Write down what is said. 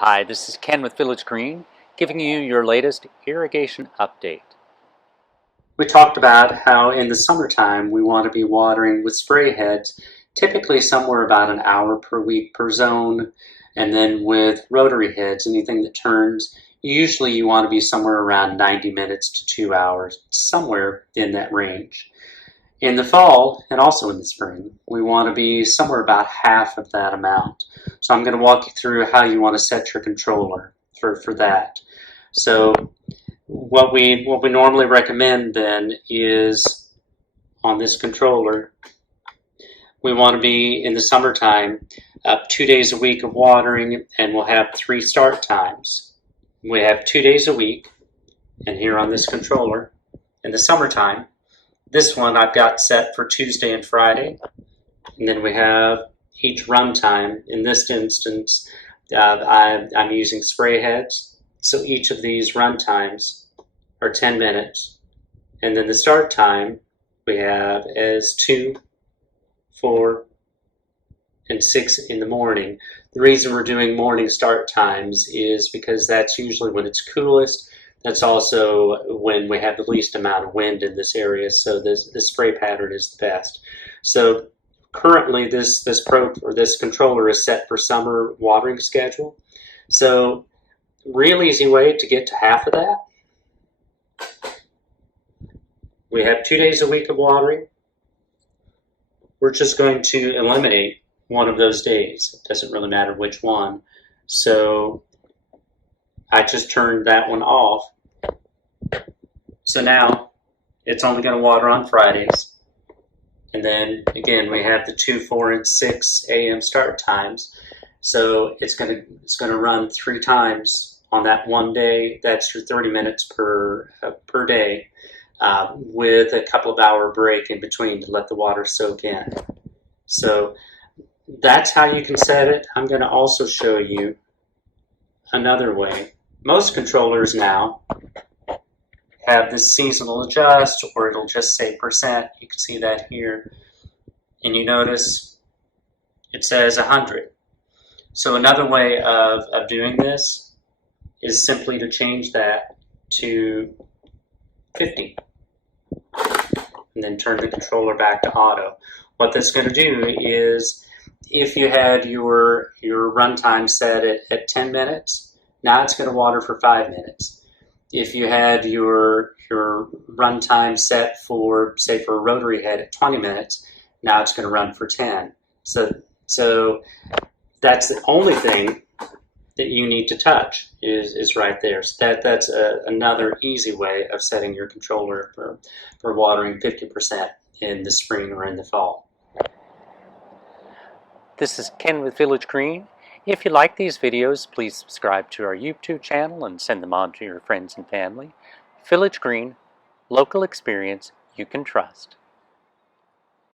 Hi, this is Ken with Village Green, giving you your latest irrigation update. We talked about how in the summertime we want to be watering with spray heads, typically somewhere about an hour per week per zone, and then with rotary heads, anything that turns, usually you want to be somewhere around 90 minutes to 2 hours, somewhere in that range. In the fall, and also in the spring, we want to be somewhere about half of that amount. So I'm going to walk you through how you want to set your controller for that. So what we normally recommend then is on this controller, we want to be in the summertime up 2 days a week of watering, and we'll have 3 start times. We have 2 days a week, and here on this controller in the summertime, this one I've got set for Tuesday and Friday, and then we have each run time. In this instance, I'm using spray heads, so each of these run times are 10 minutes, and then the start time we have as 2, 4, and 6 in the morning. The reason we're doing morning start times is because that's usually when it's coolest. That's also when we have the least amount of wind in this area, so this spray pattern is the best. So currently this controller is set for summer watering schedule. So real easy way to get to half of that. We have 2 days a week of watering. We're just going to eliminate one of those days. It doesn't really matter which one. So I just turned that one off. So now it's only going to water on Fridays. And then again, we have the 2, 4, and 6 a.m. start times. So it's going to run 3 times on that one day. That's your 30 minutes per day, with a couple of hour break in between to let the water soak in. So that's how you can set it. I'm going to also show you another way. Most controllers now have this seasonal adjust, or it'll just say percent. You can see that here. And you notice it says 100. So another way of doing this is simply to change that to 50. And then turn the controller back to auto. What that's going to do is, if you had your runtime set at 10 minutes, now it's going to water for 5 minutes. If you had your runtime set for, say, for a rotary head at 20 minutes, now it's going to run for 10. So that's the only thing that you need to touch is right there. So that's another easy way of setting your controller for watering 50% in the spring or in the fall. This is Ken with Village Green. If you like these videos, please subscribe to our YouTube channel and send them on to your friends and family. Village Green, local experience you can trust.